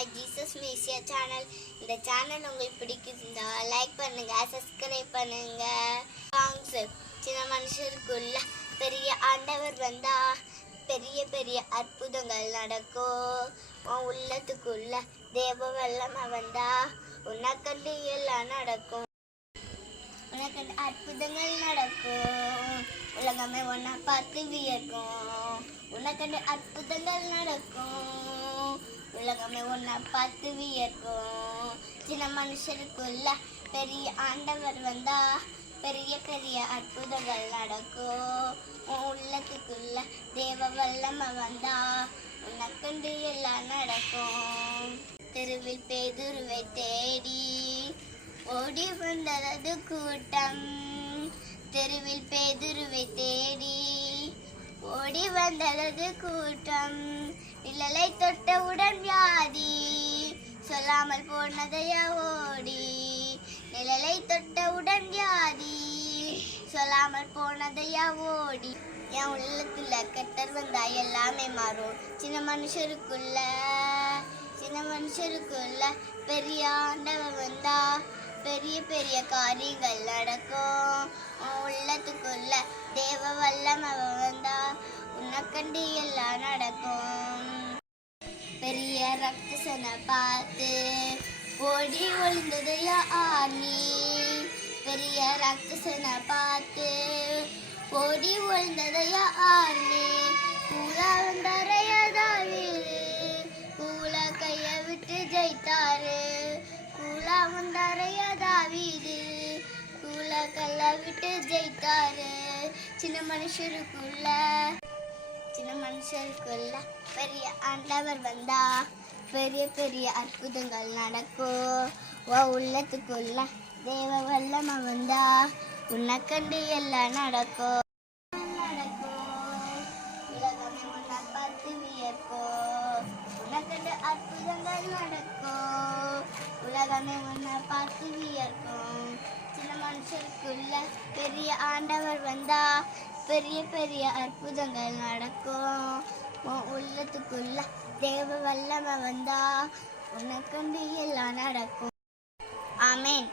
By Jesus மியூசியா channel இந்த channel உங்களுக்கு பிடிக்குதுந்தா லைக் பண்ணுங்க சப்ஸ்கிரைப் பண்ணுங்க. சாங்ஸ் சின்ன மனுஷருக்குள்ள பெரிய ஆண்டவர் வந்தா பெரிய பெரிய அற்புதங்கள் நடக்கும். உன் உள்ளத்துக்குள்ள தேவ வல்லம வந்தா உன்னை கண்டு எல்லாம் நடக்கும். உனக்கு அற்புதங்கள் நடக்கும். உலகமே ஒன்னா பார்த்து வியக்கும். உனக்கு அற்புதங்கள் நடக்கும். எல்லாமே ஒன்றா பார்த்து வியக்கும் சின்ன மனுஷருக்குள்ள பெரிய ஆண்டவர் வந்தா பெரிய பெரிய அற்புதங்கள் நடக்கும். உன் உள்ளத்துக்குள்ள தேவ வல்லம வந்தா உனக்கண்டு எல்லாம் நடக்கும். தெருவில் பேதுருவை தேடி ஓடி வந்தது கூட்டம். தெருவில் பேதுருவை தேடி ஓடி வந்தது கூட்டம். நிழலை தொட்டவுடன் சொல்லாமல் போனதையா ஓடி நிழலை தொட்டவுடன் வியாதி சொல்லாமல் போனதையா ஓடி என் உள்ளத்துல கெட்டர் வந்தா எல்லாமே மாறும். சின்ன மனுஷருக்குள்ள சின்ன மனுஷருக்குள்ள பெரிய ஆண்டவன் வந்தா பெரிய பெரிய காரியங்கள் நடக்கும். உன் உள்ளத்துக்குள்ள தேவ வல்லம வந்தா உன்னை கண்டு எல்லாம் நடக்கும். பெரிய ரக்தசனை பார்த்து ஓடி ஒளிந்ததையா ஆர்மி பெரிய ரக்தசனை பார்த்து ஓடி ஒளிந்ததையா ஆர்மி பூரா வந்தாரையா தாவீது கூல கைய விட்டு ஜெயித்தாரு. கூலா வந்தாரையா கூல கைய விட்டு ஜெயித்தாரு. சின்ன மனுஷருக்குள்ள மனுஷனுக்குள்ள பெரிய ஆண்டவர் வந்தா பெரிய பெரிய அற்புதங்கள் நடக்கும். ஓ உள்ளத்துக்குள்ள தேவ வல்லம வந்தா உன்னை கண்டு எல்லாம் நடக்கும். பார்த்து வியக்கும். அற்புதங்கள் நடக்கும். உலகமே உன்னை பார்த்து வியக்கும். சின்ன மனுஷருக்குள்ள பெரிய ஆண்டவர் வந்தா பெரிய பெரிய அற்புதங்கள் நடக்கும். உன் உள்ளத்துக்குள்ள தேவ வல்லம வந்தா உனக்கு எல்லாம் நடக்கும். ஆமேன்.